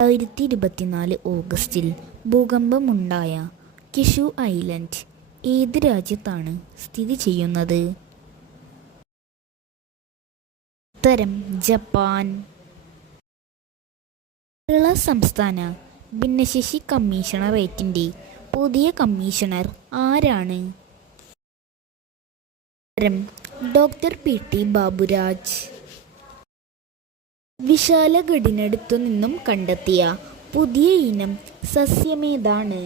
2024 ഓഗസ്റ്റിൽ ഭൂകമ്പമുണ്ടായ കിഷു ഐലൻഡ് ഏത് രാജ്യത്താണ് സ്ഥിതി ചെയ്യുന്നത്? ഉത്തരം ജപ്പാൻ. കേരള സംസ്ഥാന ഭിന്നശേഷി കമ്മീഷണറേറ്റിന്റെ പുതിയ കമ്മീഷണർ ആരാണ്? ഉത്തരം ഡോക്ടർ പി.ടി. ബാബുരാജ്. വിശാലഗഡിനടുത്തു നിന്നും കണ്ടെത്തിയ പുതിയ ഇനം സസ്യമേതാണ്?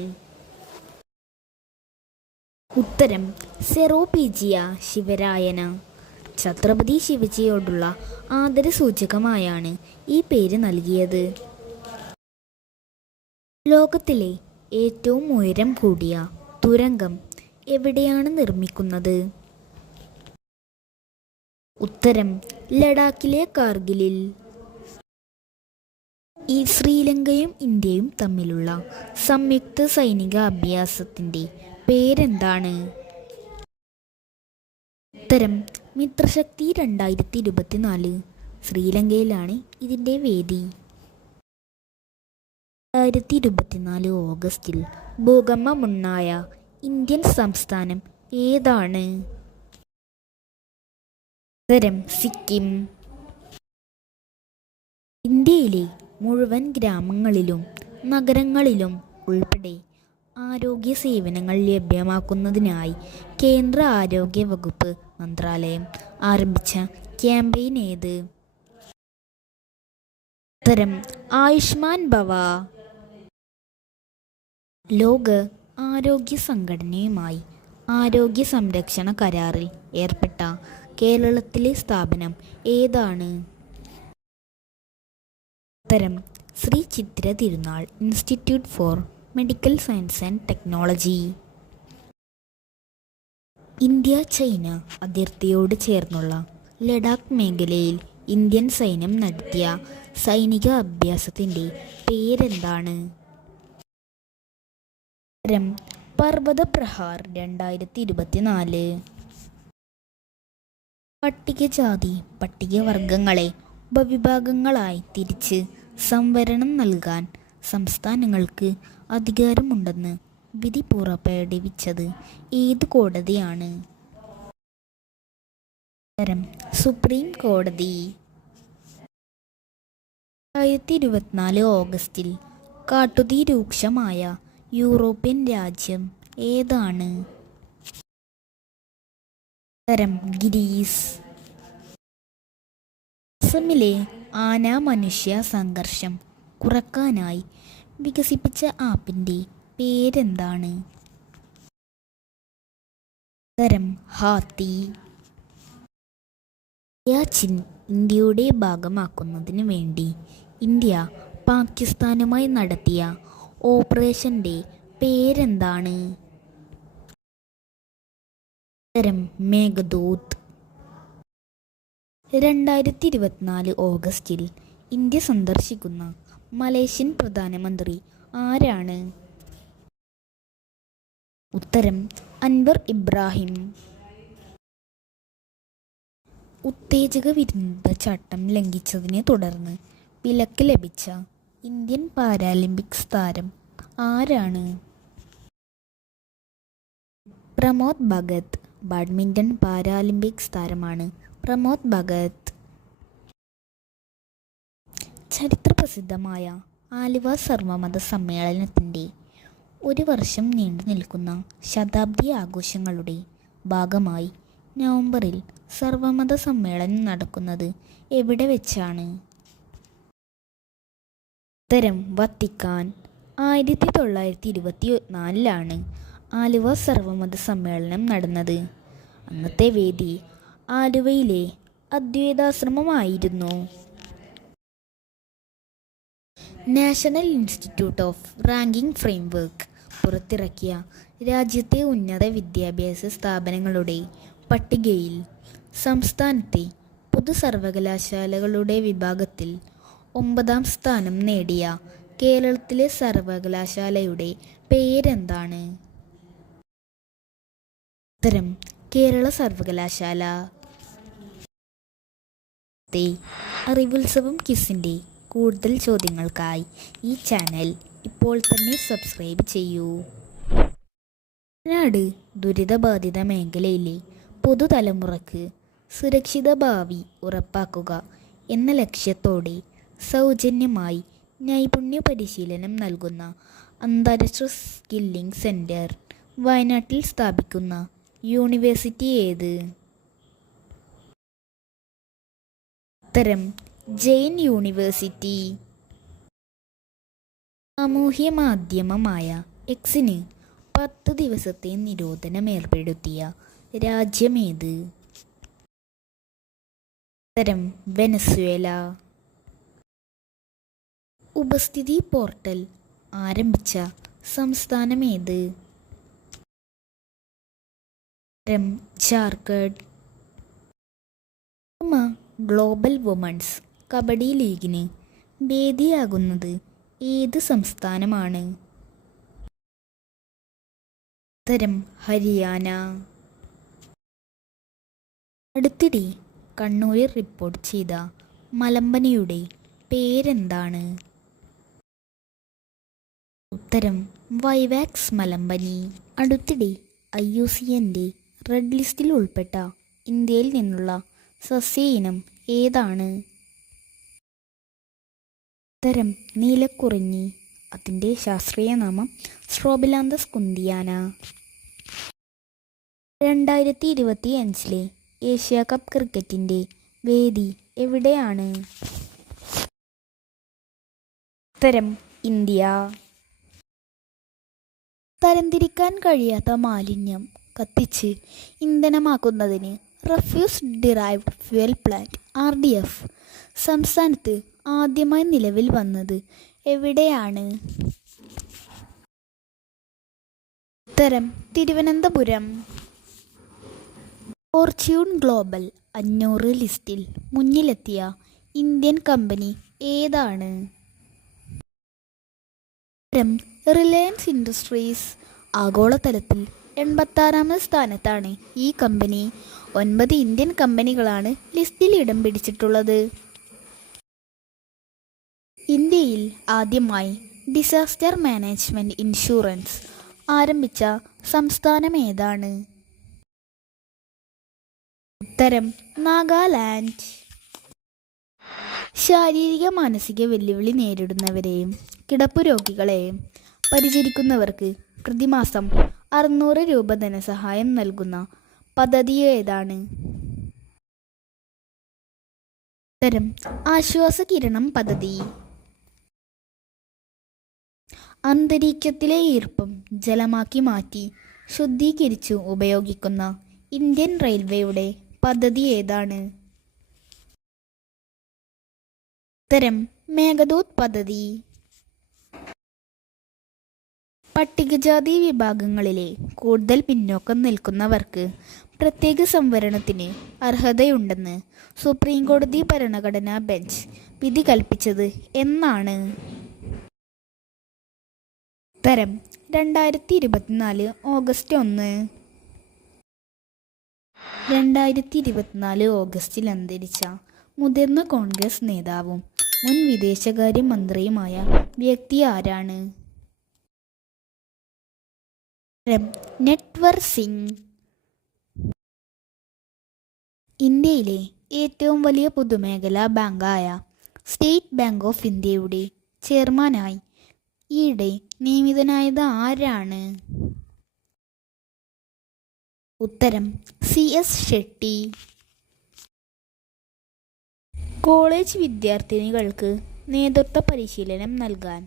ഉത്തരം സെറോപീജിയ ശിവരായന. ഛത്രപതി ശിവജിയോടുള്ള ആദരസൂചകമായാണ് ഈ പേര് നൽകിയത്. ലോകത്തിലെ ഏറ്റവും ഉയരം കൂടിയ തുരങ്കം എവിടെയാണ് നിർമ്മിക്കുന്നത്? ഉത്തരം ലഡാക്കിലെ കാർഗിലിൽ. ഈ ശ്രീലങ്കയും ഇന്ത്യയും തമ്മിലുള്ള സംയുക്ത സൈനിക അഭ്യാസത്തിന്റെ പേരെന്താണ്? ഉത്തരം മിത്രശക്തി 2024. ശ്രീലങ്കയിലാണ് ഇതിന്റെ വേദി. 2024 ഓഗസ്റ്റിൽ ഭൂകമ്പമുണ്ടായ ഇന്ത്യൻ സംസ്ഥാനം ഏതാണ്? ഉത്തരം സിക്കിം. ഇന്ത്യയിലെ മുഴുവൻ ഗ്രാമങ്ങളിലും നഗരങ്ങളിലും ഉൾപ്പെടെ ആരോഗ്യ സേവനങ്ങൾ ലഭ്യമാക്കുന്നതിനായി കേന്ദ്ര ആരോഗ്യ വകുപ്പ് മന്ത്രാലയം ആരംഭിച്ച ക്യാമ്പയിൻ ഏത്? ഉത്തരം ആയുഷ്മാൻ ഭവ. ലോക ആരോഗ്യ സംഘടനയുമായി ആരോഗ്യ സംരക്ഷണ കരാറിൽ ഏർപ്പെട്ട കേരളത്തിലെ സ്ഥാപനം ഏതാണ്? ഉത്തരം Sree Chithira Thirunal institute for medical science and technology. India China അതിർത്തിയോട് ചേർന്നുള്ള ലഡാക്ക് മേഖലയിൽ ഇന്ത്യൻ സൈന്യം നടത്തിയ സൈനിക അഭ്യാസത്തിന്റെ പേരെന്താണ്? ഉത്തരം പർവ്വത പ്രഹാർ 2024. പട്ടികജാതി പട്ടികവർഗങ്ങളെ ഉപവിഭാഗങ്ങളായി തിരിച്ച് സംവരണം നൽകാൻ സംസ്ഥാനങ്ങൾക്ക് അധികാരമുണ്ടെന്ന് വിധി പുറപ്പെടുവിച്ചത് ഏത് കോടതിയാണ്? ഉത്തരം സുപ്രീം കോടതി. 2024 ഓഗസ്റ്റിൽ കാട്ടുതീ രൂക്ഷമായ യൂറോപ്യൻ രാജ്യം ഏതാണ്? ഉത്തരം ഗ്രീസ്. അസമിലെ ആന മനുഷ്യ സംഘർഷം കുറക്കാനായി വികസിപ്പിച്ച ആപ്പിന്റെ പേരെന്താണ്? ഉത്തരം ഹാത്തി. സിയാച്ചിൻ ഇന്ത്യയുടെ ഭാഗമാക്കുന്നതിന് വേണ്ടി ഇന്ത്യ പാകിസ്ഥാനുമായി നടത്തിയ ഓപ്പറേഷന്റെ പേരെന്താണ്? ഉത്തരം മേഘദൂത്. 2024 ഓഗസ്റ്റിൽ ഇന്ത്യ സന്ദർശിക്കുന്ന മലേഷ്യൻ പ്രധാനമന്ത്രി ആരാണ്? ഉത്തരം അൻവർ ഇബ്രാഹിം. ഉത്തേജക വിരുദ്ധ ചട്ടം ലംഘിച്ചതിനെ തുടർന്ന് വിലക്ക് ലഭിച്ച ഇന്ത്യൻ പാരാലിമ്പിക്സ് താരം ആരാണ്? പ്രമോദ് ഭഗത്. ബാഡ്മിൻ്റൺ പാരാലിമ്പിക്സ് താരമാണ് പ്രമോദ് ഭഗത്. ചരിത്രപ്രസിദ്ധമായ ആലുവ സർവമത സമ്മേളനത്തിൻ്റെ ഒരു വർഷം നീണ്ടു നിൽക്കുന്ന ശതാബ്ദി ആഘോഷങ്ങളുടെ ഭാഗമായി നവംബറിൽ സർവമത സമ്മേളനം നടക്കുന്നത് എവിടെ വെച്ചാണ്? ഉത്തരം വത്തിക്കാൻ. 1924 ആലുവ സർവമത സമ്മേളനം നടന്നത്. അന്നത്തെ വേദി ആലുവയിലെ അദ്വൈതാശ്രമമായിരുന്നു. National institute of ranking framework പുറത്തിറക്കിയ രാജ്യത്തെ ഉന്നത വിദ്യാഭ്യാസ സ്ഥാപനങ്ങളുടെ പട്ടികയിൽ സംസ്ഥാനത്തെ പൊതു സർവകലാശാലകളുടെ വിഭാഗത്തിൽ 9ാം സ്ഥാനം നേടിയ കേരളത്തിലെ സർവകലാശാലയുടെ പേരെന്താണ്? ഉത്തരം കേരള സർവകലാശാല. അറിവുത്സവം ക്വിസിൻ്റെ കൂടുതൽ ചോദ്യങ്ങൾക്കായി ഈ ചാനൽ ഇപ്പോൾ തന്നെ സബ്സ്ക്രൈബ് ചെയ്യൂ. വയനാട് ദുരിതബാധിത മേഖലയിലെ പുതുതലമുറയ്ക്ക് സുരക്ഷിത ഭാവി ഉറപ്പാക്കുക എന്ന ലക്ഷ്യത്തോടെ സൗജന്യമായി നൈപുണ്യ പരിശീലനം നൽകുന്ന അന്താരാഷ്ട്ര സ്കില്ലിംഗ് സെന്റർ വയനാട്ടിൽ സ്ഥാപിക്കുന്ന യൂണിവേഴ്സിറ്റി ഏത്? ഉത്തരം ജെയിൻ യൂണിവേഴ്സിറ്റി. സാമൂഹ്യ മാധ്യമമായ എക്സിന് 10 ദിവസത്തെ നിരോധനം ഏർപ്പെടുത്തിയ രാജ്യമേത്? ഉത്തരം വെനസ്വേല. ഉപസ്ഥിതി പോർട്ടൽ ആരംഭിച്ച സംസ്ഥാനമേത്? ഉത്തരം ജാർഖണ്ഡ്. ഗ്ലോബൽ വുമൺസ് കബഡി ലീഗിന് വേദിയാകുന്നത് ഏത് സംസ്ഥാനമാണ്? ഉത്തരം ഹരിയാന. അടുത്തിടെ കണ്ണൂരിൽ റിപ്പോർട്ട് ചെയ്ത മലമ്പനിയുടെ പേരെന്താണ്? ഉത്തരം വൈവാക്സ് മലമ്പനി. അടുത്തിടെ IUCN റെഡ് ലിസ്റ്റിൽ ഉൾപ്പെട്ട ഇന്ത്യയിൽ നിന്നുള്ള സസ്യ ഇനം ഏതാണ്? ഉത്തരം നീലക്കുറിഞ്ഞി. അതിൻ്റെ ശാസ്ത്രീയ നാമം സ്ട്രോബിലാന്തസ് കുന്തിയാന. 2025 ഏഷ്യ കപ്പ് ക്രിക്കറ്റിൻ്റെ വേദി എവിടെയാണ്? ഉത്തരം ഇന്ത്യ. തരംതിരിക്കാൻ കഴിയാത്ത മാലിന്യം കത്തിച്ച് ഇന്ധനമാക്കുന്നതിന് refuse derived fuel plant RDF സംസ്ഥാനത്ത് ആദ്യമായി നിലവിൽ വന്നത് എവിടെയാണ്? ഉത്തരം തിരുവനന്തപുരം. ഫോർച്യൂൺ ഗ്ലോബൽ 500 ലിസ്റ്റിൽ മുന്നിലെത്തിയ ഇന്ത്യൻ കമ്പനി ഏതാണ്? ഉത്തരം റിലയൻസ് ഇൻഡസ്ട്രീസ്. ആഗോളതലത്തിൽ 86ാം സ്ഥാനത്താണ് ഈ കമ്പനി. 9 ഇന്ത്യൻ കമ്പനികളാണ് ലിസ്റ്റിൽ ഇടം പിടിച്ചിട്ടുള്ളത്. ഇന്ത്യയിൽ ആദ്യമായി ഡിസാസ്റ്റർ മാനേജ്മെന്റ് ഇൻഷുറൻസ് ആരംഭിച്ച സംസ്ഥാനം ഏതാണ്? ഉത്തരം നാഗാലാൻഡ്. ശാരീരിക മാനസിക വെല്ലുവിളി നേരിടുന്നവരെയും കിടപ്പു രോഗികളെയും പരിചരിക്കുന്നവർക്ക് പ്രതിമാസം 600 രൂപ ധനസഹായം നൽകുന്ന പദ്ധതി ഏതാണ്? ഉത്തരം ആശ്വാസകിരണം പദ്ധതി. അന്തരീക്ഷത്തിലെ ഈർപ്പം ജലമാക്കി മാറ്റി ശുദ്ധീകരിച്ചു ഉപയോഗിക്കുന്ന ഇന്ത്യൻ റെയിൽവേയുടെ പദ്ധതി ഏതാണ്? ഉത്തരം മേഘദൂത് പദ്ധതി. പട്ടികജാതി വിഭാഗങ്ങളിലെ കൂടുതൽ പിന്നോക്കം നിൽക്കുന്നവർക്ക് പ്രത്യേക സംവരണത്തിന് അർഹതയുണ്ടെന്ന് സുപ്രീം കോടതി ഭരണഘടനാ ബെഞ്ച് വിധി കൽപ്പിച്ചത് എന്നാണ്? ഉത്തരം 2024 ഓഗസ്റ്റ് 1. 2024 ഓഗസ്റ്റിൽ അന്തരിച്ച മുതിർന്ന കോൺഗ്രസ് നേതാവും മുൻ വിദേശകാര്യ മന്ത്രിയുമായ വ്യക്തി ആരാണ്? നട്വർ സിംഗ്. ഇന്ത്യയിലെ ഏറ്റവും വലിയ പൊതുമേഖലാ ബാങ്കായ സ്റ്റേറ്റ് ബാങ്ക് ഓഫ് ഇന്ത്യയുടെ ചെയർമാനായി ഈയിടെ നിയമിതനായത് ആരാണ്? ഉത്തരം CS ഷെട്ടി. കോളേജ് വിദ്യാർത്ഥിനികൾക്ക് നേതൃത്വ പരിശീലനം നൽകാൻ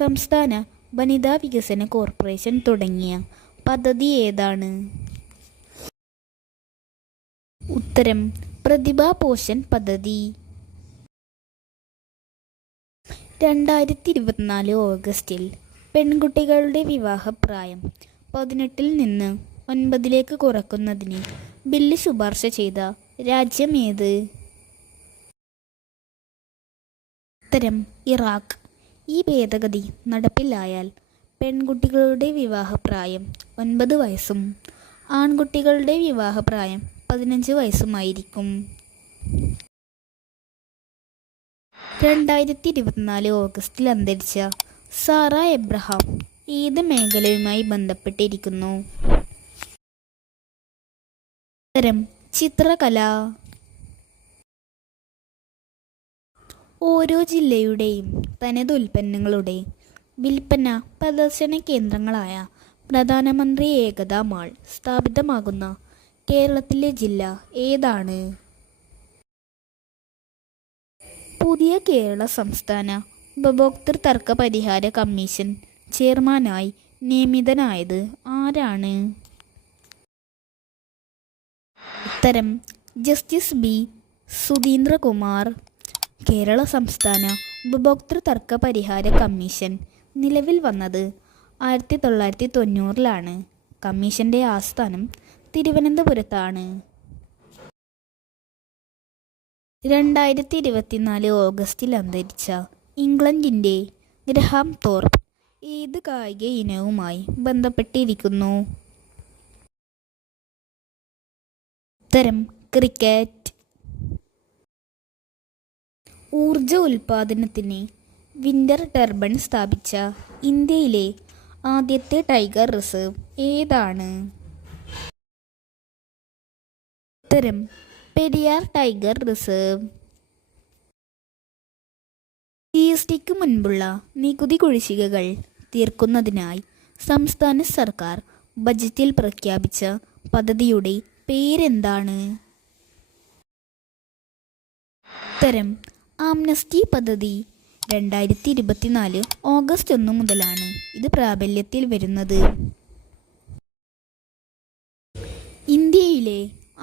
സംസ്ഥാന വനിതാ വികസന കോർപ്പറേഷൻ തുടങ്ങിയ പദ്ധതി ഏതാണ്? ഉത്തരം പ്രതിഭാ പോഷൺ പദ്ധതി. 2024 ഓഗസ്റ്റിൽ പെൺകുട്ടികളുടെ വിവാഹപ്രായം 18 നിന്ന് 9 കുറയ്ക്കുന്നതിന് ബില്ല് ശുപാർശ ചെയ്ത രാജ്യം ഏത്? ഉത്തരം ഇറാഖ്. ഈ ഭേദഗതി നടപ്പിലായാൽ പെൺകുട്ടികളുടെ വിവാഹപ്രായം 9 വയസ്സും ആൺകുട്ടികളുടെ വിവാഹപ്രായം 15 വയസ്സുമായിരിക്കും. 2024 ഓഗസ്റ്റിൽ അന്തരിച്ച സാറ എബ്രഹാം ഏത് മേഖലയുമായി ബന്ധപ്പെട്ടിരിക്കുന്നു? ഉത്തരം ചിത്രകല. ഓരോ ജില്ലയുടെയും തനത് ഉൽപ്പന്നങ്ങളുടെ വിൽപ്പന പ്രദർശന കേന്ദ്രങ്ങളായ പ്രധാനമന്ത്രി ഏകതാ മാൾ സ്ഥാപിതമാകുന്ന കേരളത്തിലെ ജില്ല ഏതാണ്? പുതിയ കേരള സംസ്ഥാന ഉപഭോക്തൃ തർക്ക പരിഹാര കമ്മീഷൻ ചെയർമാനായി നിയമിതനായത് ആരാണ്? ഉത്തരം ജസ്റ്റിസ് ബി സുധീന്ദ്രകുമാർ. കേരള സംസ്ഥാന ഉപഭോക്തൃ തർക്ക പരിഹാര കമ്മീഷൻ നിലവിൽ വന്നത് 1990-ലാണ്. കമ്മീഷന്റെ ആസ്ഥാനം തിരുവനന്തപുരത്താണ്. 2024 ഓഗസ്റ്റിൽ അന്തരിച്ച ഇംഗ്ലണ്ടിൻ്റെ ഗ്രഹാം തോർപ്പ് ഏത് കായിക ഇനവുമായി ബന്ധപ്പെട്ടിരിക്കുന്നു? ഉത്തരം ക്രിക്കറ്റ്. ഊർജ ഉൽപാദനത്തിന് വിൻഡർ ടർബൈൻ സ്ഥാപിച്ച ഇന്ത്യയിലെ ആദ്യത്തെ ടൈഗർ റിസർവ് ഏതാണ്? ഉത്തരം പെരിയാർ ടൈഗർ റിസർവ്. GSTക്ക് മുൻപുള്ള നികുതി കുടിശ്ശികകൾ തീർക്കുന്നതിനായി സംസ്ഥാന സർക്കാർ ബജറ്റിൽ പ്രഖ്യാപിച്ച പദ്ധതിയുടെ പേരെന്താണ്? ഉത്തരം ആംനസ്റ്റി പദ്ധതി. 2024 ഓഗസ്റ്റ് 1 മുതലാണ് ഇത് പ്രാബല്യത്തിൽ വരുന്നത്. ഇന്ത്യയിലെ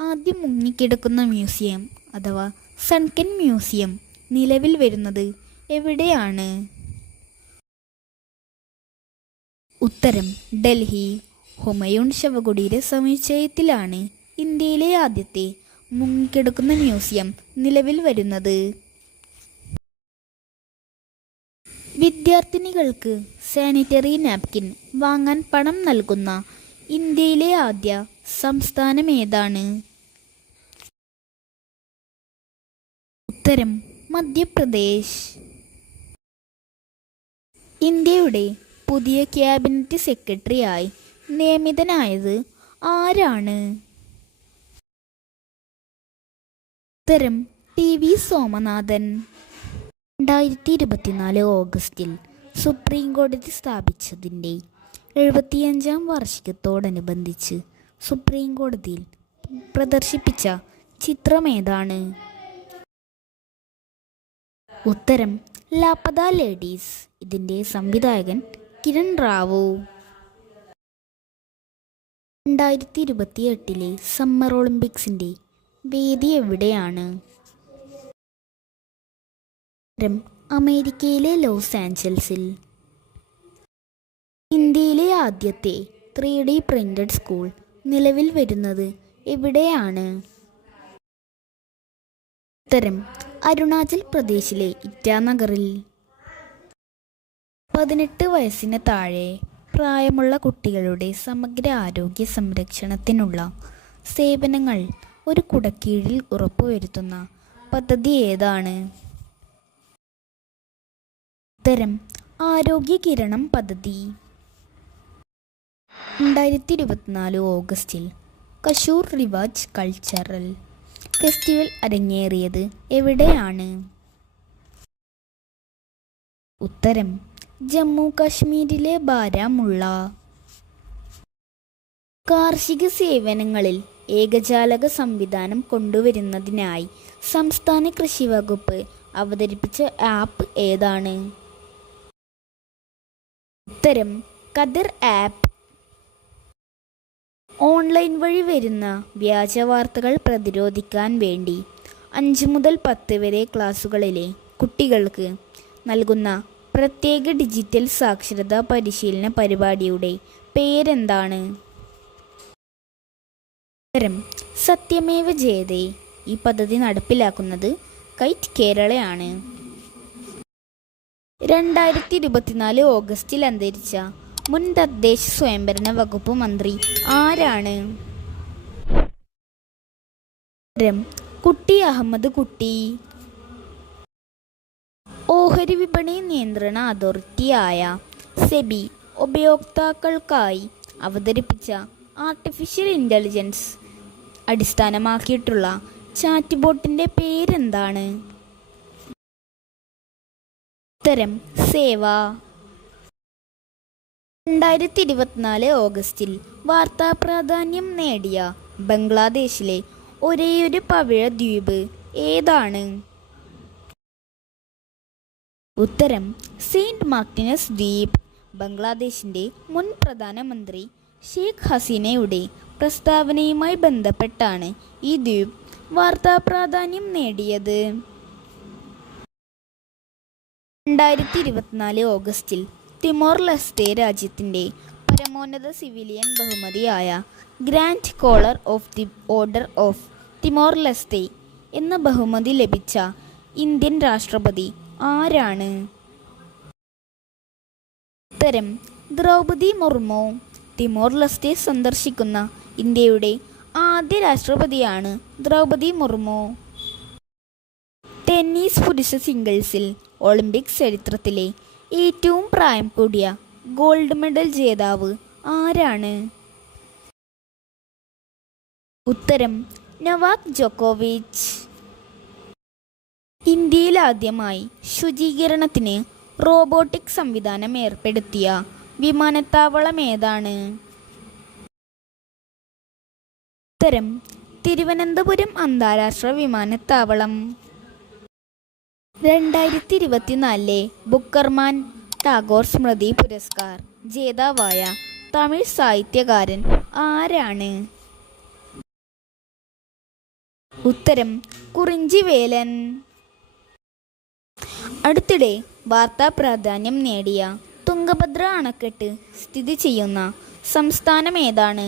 ആദ്യം മുങ്ങിക്കിടക്കുന്ന മ്യൂസിയം അഥവാ സൺകൻ മ്യൂസിയം നിലവിൽ വരുന്നത് എവിടെയാണ്? ഉത്തരം ഡൽഹി. ഹുമയൂൺ ശവകുടീര സമുച്ചയത്തിലാണ് ഇന്ത്യയിലെ ആദ്യത്തെ മുങ്ങിക്കിടക്കുന്ന മ്യൂസിയം നിലവിൽ വരുന്നത്. വിദ്യാർത്ഥിനികൾക്ക് സാനിറ്ററി നാപ്കിൻ വാങ്ങാൻ പണം നൽകുന്ന ഇന്ത്യയിലെ ആദ്യ സംസ്ഥാനം ഏതാണ്? ഉത്തരം മധ്യപ്രദേശ്. ഇന്ത്യയുടെ പുതിയ ക്യാബിനറ്റ് സെക്രട്ടറിയായി നിയമിതനായത് ആരാണ്? ഉത്തരം TV സോമനാഥൻ. 2024 ഓഗസ്റ്റിൽ സുപ്രീം കോടതി സ്ഥാപിച്ചതിൻ്റെ 75-ാം വാർഷികത്തോടനുബന്ധിച്ച് സുപ്രീം കോടതിയിൽ പ്രദർശിപ്പിച്ച ചിത്രമേതാണ്? ഉത്തരം ലാപത ലേഡീസ്. ഇതിൻ്റെ സംവിധായകൻ കിരൺ റാവു. 2028 സമ്മർ ഒളിമ്പിക്സിൻ്റെ വേദി എവിടെയാണ്? ഉത്തരം അമേരിക്കയിലെ ലോസ് ആഞ്ചൽസിൽ. ഇന്ത്യയിലെ ആദ്യത്തെ 3D പ്രിന്റഡ് സ്കൂൾ നിലവിൽ വരുന്നത് എവിടെയാണ്? ഉത്തരം അരുണാചൽ പ്രദേശിലെ ഇറ്റാനഗറിൽ. 18 വയസ്സിന് താഴെ പ്രായമുള്ള കുട്ടികളുടെ സമഗ്ര ആരോഗ്യ സംരക്ഷണത്തിനുള്ള സേവനങ്ങൾ ഒരു കുടക്കീഴിൽ ഉറപ്പുവരുത്തുന്ന പദ്ധതി ഏതാണ്? ഉത്തരം ആരോഗ്യ കിരണം പദ്ധതി. 2024 ഓഗസ്റ്റിൽ കശൂർ റിവാജ് കൾച്ചറൽ ഫെസ്റ്റിവൽ അരങ്ങേറിയത് എവിടെയാണ്? ഉത്തരം ജമ്മു കാശ്മീരിലെ ബാരാമുള്ള. കാർഷിക സേവനങ്ങളിൽ ഏകജാലക സംവിധാനം കൊണ്ടുവരുന്നതിനായി സംസ്ഥാന കൃഷി വകുപ്പ് അവതരിപ്പിച്ച ആപ്പ് ഏതാണ്? ഉത്തരം കതിർ ആപ്പ്. ഓൺലൈൻ വഴി വരുന്ന വ്യാജ വാർത്തകൾ പ്രതിരോധിക്കാൻ വേണ്ടി 5 മുതൽ 10 വരെ ക്ലാസുകളിലെ കുട്ടികൾക്ക് നൽകുന്ന പ്രത്യേക ഡിജിറ്റൽ സാക്ഷരതാ പരിശീലന പരിപാടിയുടെ പേരെന്താണ്? ഉത്തരം സത്യമേവ ജയതേ. ഈ പദ്ധതി നടപ്പിലാക്കുന്നത് കൈറ്റ് കേരളയാണ്. 2024 ഓഗസ്റ്റിൽ അന്തരിച്ച മുൻ തദ്ദേശ സ്വയംഭരണ വകുപ്പ് മന്ത്രി ആരാണ്? ഉത്തരം കുട്ടി അഹമ്മദ് കുട്ടി. ഓഹരി വിപണി നിയന്ത്രണ അതോറിറ്റിയായ സെബി ഉപയോക്താക്കൾക്കായി അവതരിപ്പിച്ച ആർട്ടിഫിഷ്യൽ ഇൻ്റലിജൻസ് അടിസ്ഥാനമാക്കിയിട്ടുള്ള ചാറ്റ് ബോട്ടിൻ്റെ പേരെന്താണ്? ഉത്തരം സേവ. 2024 ഓഗസ്റ്റിൽ വാർത്താ പ്രാധാന്യം നേടിയ ബംഗ്ലാദേശിലെ ഒരേയൊരു പവിഴ ദ്വീപ് ഏതാണ്? ഉത്തരം സെയിൻറ്റ് മാർട്ടിനസ് ദ്വീപ്. ബംഗ്ലാദേശിൻ്റെ മുൻ പ്രധാനമന്ത്രി ഷേഖ് ഹസീനയുടെ പ്രസ്താവനയുമായി ബന്ധപ്പെട്ടാണ് ഈ ദ്വീപ് വാർത്താ പ്രാധാന്യം നേടിയത്. 2024 ഓഗസ്റ്റിൽ തിമോർ ലെസ്തെ രാജ്യത്തിൻ്റെ പരമോന്നത സിവിലിയൻ ബഹുമതിയായ grand collar of the order of Timor Leste എന്ന ബഹുമതി ലഭിച്ച ഇന്ത്യൻ രാഷ്ട്രപതി ആരാണ്? ഉത്തരം ദ്രൗപദി മുർമു. തിമോർ ലെസ്തെ സന്ദർശിക്കുന്ന ഇന്ത്യയുടെ ആദ്യ രാഷ്ട്രപതിയാണ് ദ്രൗപദി മുർമു. ടെന്നീസ് പുരുഷ സിംഗിൾസിൽ ഒളിമ്പിക്സ് ചരിത്രത്തിലെ ഏറ്റവും പ്രായം കൂടിയ ഗോൾഡ് മെഡൽ ജേതാവ് ആരാണ്? ഉത്തരം നൊവാക് ജോക്കോവിച്ച്. ഇന്ത്യയിൽ ആദ്യമായി ശുചീകരണത്തിന് റോബോട്ടിക് സംവിധാനം ഏർപ്പെടുത്തിയ വിമാനത്താവളം ഏതാണ്? ഉത്തരം തിരുവനന്തപുരം അന്താരാഷ്ട്ര വിമാനത്താവളം. 2024 ബുക്കർമാൻ ടാഗോർ സ്മൃതി പുരസ്കാർ ജേതാവായ തമിഴ് സാഹിത്യകാരൻ ആരാണ്? ഉത്തരം കുറിഞ്ചിവേലൻ. അടുത്തിടെ വാർത്താ പ്രാധാന്യം നേടിയ തുംഗഭദ്ര അണക്കെട്ട് സ്ഥിതി ചെയ്യുന്ന സംസ്ഥാനം ഏതാണ്?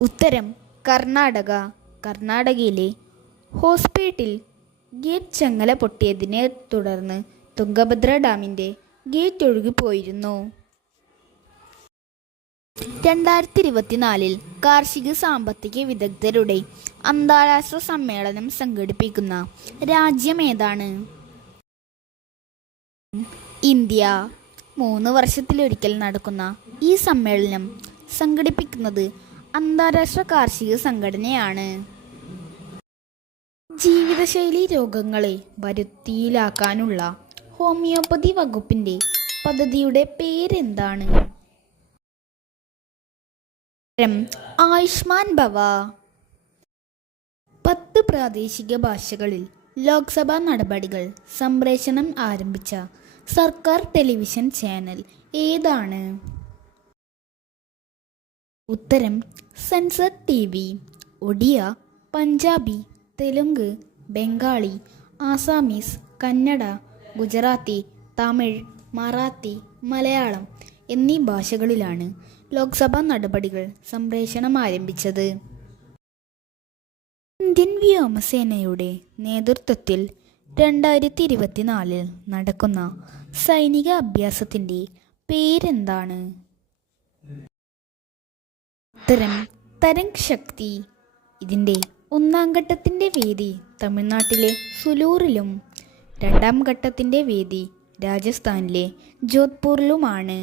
ഉത്തരം കർണാടക. കർണാടകയിലെ ഹോസ്പേട്ടിൽ ഗേറ്റ് ചങ്ങല പൊട്ടിയതിനെ തുടർന്ന് തുംഗഭദ്ര ഡാമിൻ്റെ ഗേറ്റ് ഒഴുകിപ്പോയിരുന്നു. 2024 കാർഷിക സാമ്പത്തിക വിദഗ്ധരുടെ അന്താരാഷ്ട്ര സമ്മേളനം സംഘടിപ്പിക്കുന്ന രാജ്യം ഏതാണ്? ഇന്ത്യ. 3 വർഷത്തിലൊരിക്കൽ നടക്കുന്ന ഈ സമ്മേളനം സംഘടിപ്പിക്കുന്നത് അന്താരാഷ്ട്ര കാർഷിക സംഘടനയാണ്. ജീവിതശൈലി രോഗങ്ങളെ വരുതിയിലാക്കാനുള്ള ഹോമിയോപ്പതി വകുപ്പിൻ്റെ പദ്ധതിയുടെ പേരെന്താണ്? ആയുഷ്മാൻ ഭവ. 10 പ്രാദേശിക ഭാഷകളിൽ ലോക്സഭാ നടപടികൾ സംപ്രേഷണം ആരംഭിച്ച സർക്കാർ ടെലിവിഷൻ ചാനൽ ഏതാണ്? ഉത്തരം sensor TV. Odia, Punjabi, Telugu, Bengali, Assamese, Kannada, Gujarati, Tamil, Marathi, Malayalam എന്നീ ഭാഷകളിലാണ് ലോക്സഭാ നടപടികൾ സംപ്രേഷണം ആരംഭിച്ചത്. ഇന്ത്യൻ വ്യോമസേനയുടെ നേതൃത്വത്തിൽ 2024 നടക്കുന്ന സൈനിക അഭ്യാസത്തിൻ്റെ പേരെന്താണ്? ഉത്തരം തരംഗ് ശക്തി. ഇതിൻ്റെ 1ാം ഘട്ടത്തിൻ്റെ വേദി തമിഴ്നാട്ടിലെ സുലൂറിലും 2ാം ഘട്ടത്തിൻ്റെ വേദി രാജസ്ഥാനിലെ ജോധ്പൂരിലുമാണ്.